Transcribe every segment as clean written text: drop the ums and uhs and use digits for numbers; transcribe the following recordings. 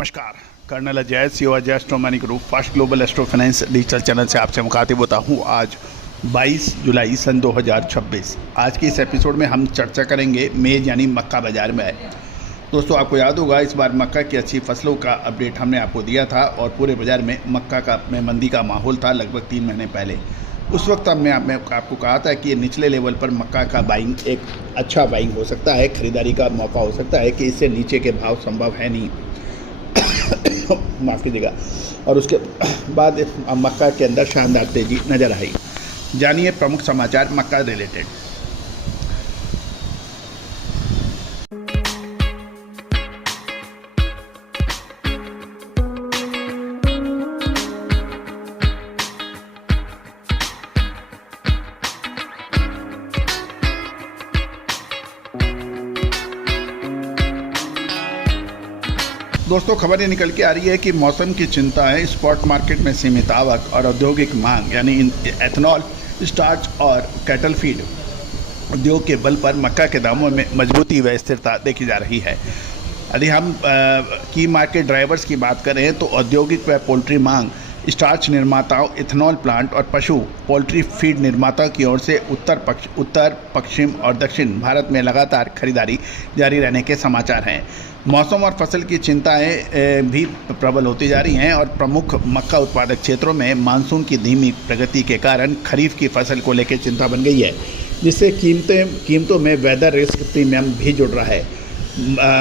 नमस्कार, colonel Ajay CO Ajay astro money group first global astro finance digital channel से आपसे मुखातिब होता हूँ। आज 22 जुलाई सन 2026। आज के इस एपिसोड में हम चर्चा करेंगे मेज़ यानी मक्का बाज़ार में। दोस्तों, आपको याद होगा इस बार मक्का की अच्छी फसलों का अपडेट हमने आपको दिया था और पूरे बाज़ार में मक्का में मंदी का माहौल था लगभग 3 महीने पहले। उस वक्त हमने आपको कहा था कि निचले लेवल पर मक्का का बाइंग एक अच्छा बाइंग हो सकता है, ख़रीदारी का मौका हो सकता है कि इससे नीचे के भाव संभव है नहीं। माफ़ कीजिएगा। और उसके बाद मक्का के अंदर शानदार तेज़ी नज़र आई। जानिए प्रमुख समाचार मक्का रिलेटेड। दोस्तों, खबर ये निकल के आ रही है कि मौसम की चिंताएं, स्पॉट मार्केट में सीमित आवक और औद्योगिक मांग यानी एथनॉल, स्टार्च और कैटल फीड उद्योग के बल पर मक्का के दामों में मजबूती व स्थिरता देखी जा रही है। यदि हम की मार्केट ड्राइवर्स की बात करें तो औद्योगिक व पोल्ट्री मांग, स्टार्च निर्माताओं, इथेनॉल प्लांट और पशु पोल्ट्री फीड निर्माताओं की ओर से उत्तर पश्चिम और दक्षिण भारत में लगातार खरीदारी जारी रहने के समाचार हैं। मौसम और फसल की चिंताएं भी प्रबल होती जा रही हैं और प्रमुख मक्का उत्पादक क्षेत्रों में मानसून की धीमी प्रगति के कारण खरीफ की फसल को लेकर चिंता बन गई है, जिससे कीमतों में वेदर रिस्क प्रीमियम भी जुड़ रहा है।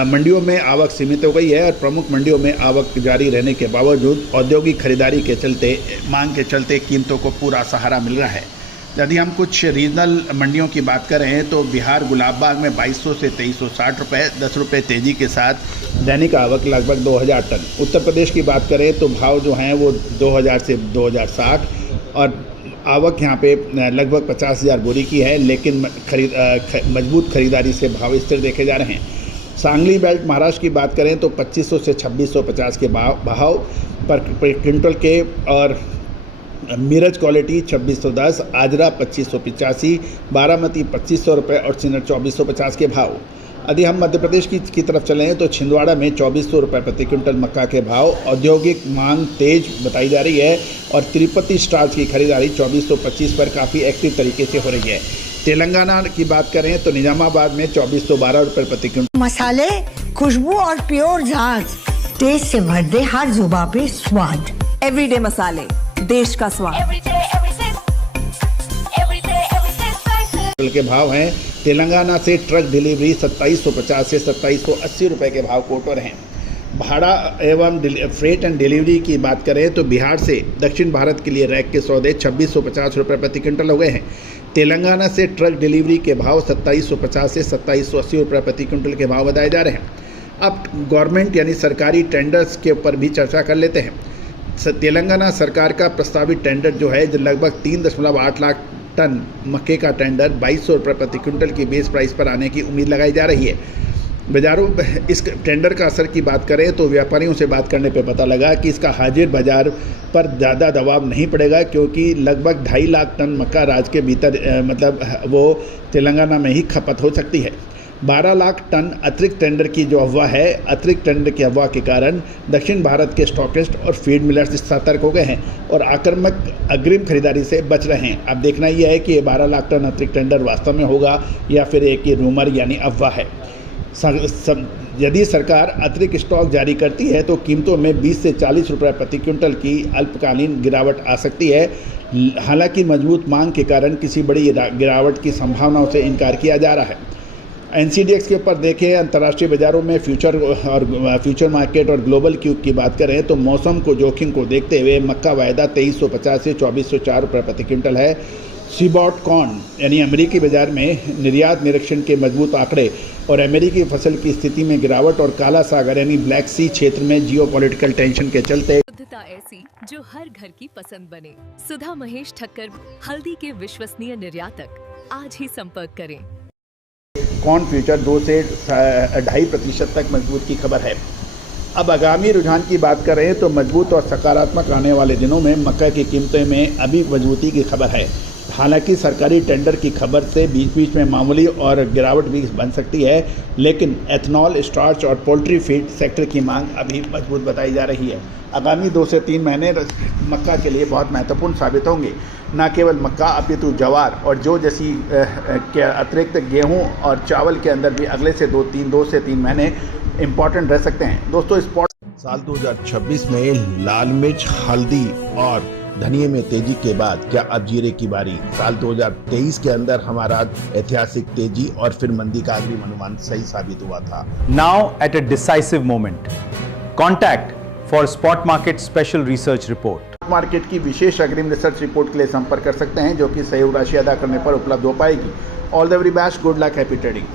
मंडियों में आवक सीमित हो गई है और प्रमुख मंडियों में आवक जारी रहने के बावजूद औद्योगिक खरीदारी के चलते मांग के चलते कीमतों को पूरा सहारा मिल रहा है। यदि हम कुछ रीजनल मंडियों की बात करें तो बिहार गुलाबबाग में 2200 से 2360 रुपये 10 रुपये तेज़ी के साथ दैनिक आवक लगभग 2000 टन। उत्तर प्रदेश की बात करें तो भाव जो हैं वो 2000 से 2060 और आवक यहाँ पे लगभग 50,000 बोरी की है, लेकिन मजबूत खरीदारी से भाव स्थिर देखे जा रहे हैं। सांगली बेल्ट महाराष्ट्र की बात करें तो 2500 से 2650 के भाव पर क्विंटल के और मीरज क्वालिटी 2610, आजरा 2585, बारामती 2500 रुपये और सिन्नर 2450 के भाव। यदि हम मध्य प्रदेश की तरफ चलें तो छिंदवाड़ा में 2400 रुपये प्रति क्विंटल मक्का के भाव। औद्योगिक मांग तेज बताई जा रही है और तिरुपति स्टार्च की खरीदारी 2425 पर काफ़ी एक्टिव तरीके से हो रही है। तेलंगाना की बात करें तो निजामाबाद में 2412 रुपये प्रति क्विंटल। मसाले, खुशबू और प्योर झाग, टेस्ट से भर दे हर जुबां पे स्वाद। एवरीडे मसाले, देश का स्वाद। के भाव हैं। तेलंगाना से ट्रक डिलीवरी 2750 से 2780 रुपये के भाव कोट पर हैं। भाड़ा एवं फ्रेट एंड डिलीवरी की बात करें तो बिहार से दक्षिण भारत के लिए रैक के सौदे 2650 रुपये प्रति क्विंटल हो गए हैं। तेलंगाना से ट्रक डिलीवरी के भाव 2750 से 2780 रुपये प्रति क्विंटल के भाव बताए जा रहे हैं। अब गवर्नमेंट यानी सरकारी टेंडर्स के ऊपर भी चर्चा कर लेते हैं। तेलंगाना सरकार का प्रस्तावित टेंडर जो है लगभग 3.8 लाख टन मक्के का टेंडर 2200 रुपये प्रति क्विंटल की बेस प्राइस पर आने की उम्मीद लगाई जा रही है। बाज़ारों इस टेंडर का असर की बात करें तो व्यापारियों से बात करने पे पता लगा कि इसका हाजिर बाज़ार पर ज़्यादा दबाव नहीं पड़ेगा, क्योंकि लगभग 2.5 लाख टन मक्का राज्य के भीतर वो तेलंगाना में ही खपत हो सकती है। 12 लाख टन अतिरिक्त टेंडर की जो अफवाह है, अतिरिक्त टेंडर की अफवाह के कारण दक्षिण भारत के स्टॉकिस्ट और फीड मिलर्स सतर्क हो गए हैं और आक्रामक अग्रिम खरीदारी से बच रहे हैं। अब देखना यह है कि ये 12 लाख टन अतिरिक्त टेंडर वास्तव में होगा या फिर एक ये रूमर यानी अफवाह है। यदि सरकार अतिरिक्त स्टॉक जारी करती है तो कीमतों में 20 से 40 रुपये प्रति क्विंटल की अल्पकालीन गिरावट आ सकती है। हालांकि मजबूत मांग के कारण किसी बड़ी गिरावट की संभावनाओं से इनकार किया जा रहा है। NCDX के ऊपर देखें, अंतर्राष्ट्रीय बाज़ारों में फ्यूचर मार्केट और ग्लोबल क्यू की बात करें तो मौसम को जोखिम को देखते हुए मक्का वायदा 2350 से 2404 रुपये प्रति क्विंटल है। सीबॉट कॉर्न यानी अमेरिकी बाज़ार में निर्यात निरीक्षण के मजबूत आंकड़े और अमेरिकी फसल की स्थिति में गिरावट और काला सागर यानी ब्लैक सी क्षेत्र में जियोपॉलिटिकल टेंशन के चलते शुद्धता ऐसी जो हर घर की पसंद बने। सुधा महेश ठक्कर, हल्दी के विश्वसनीय निर्यातक। आज ही संपर्क करें। कॉर्न फ्यूचर 2 से 2.5% तक मजबूत की खबर है। अब आगामी रुझान की बात करें तो मजबूत और सकारात्मक आने वाले दिनों में मक्का की कीमतों में अभी मजबूती की खबर है। हालांकि सरकारी टेंडर की खबर से बीच बीच में मामूली और गिरावट भी बन सकती है, लेकिन एथनॉल, स्टार्च और पोल्ट्री फीड सेक्टर की मांग अभी मजबूत बताई जा रही है। आगामी 2 से 3 महीने मक्का के लिए बहुत महत्वपूर्ण साबित होंगे। न केवल मक्का अपितु ज्वार और जौ जैसी के अतिरिक्त गेहूं और चावल के अंदर भी अगले से 2 से 3 महीने इम्पॉर्टेंट रह सकते हैं। दोस्तों, स्पॉट साल 2026 में लाल मिर्च, हल्दी और धनिये में तेजी के बाद क्या अब जीरे की बारी? साल 2023 के अंदर हमारा ऐतिहासिक तेजी और फिर मंदी का अग्रिम अनुमान सही साबित हुआ था। Now at a decisive moment, contact for Spot Market Special Research Report. Market की विशेष अग्रिम रिसर्च रिपोर्ट के लिए संपर्क कर सकते हैं, जो कि सही राशि अदा करने पर उपलब्ध हो पाएगी। All the very best, good luck, happy trading.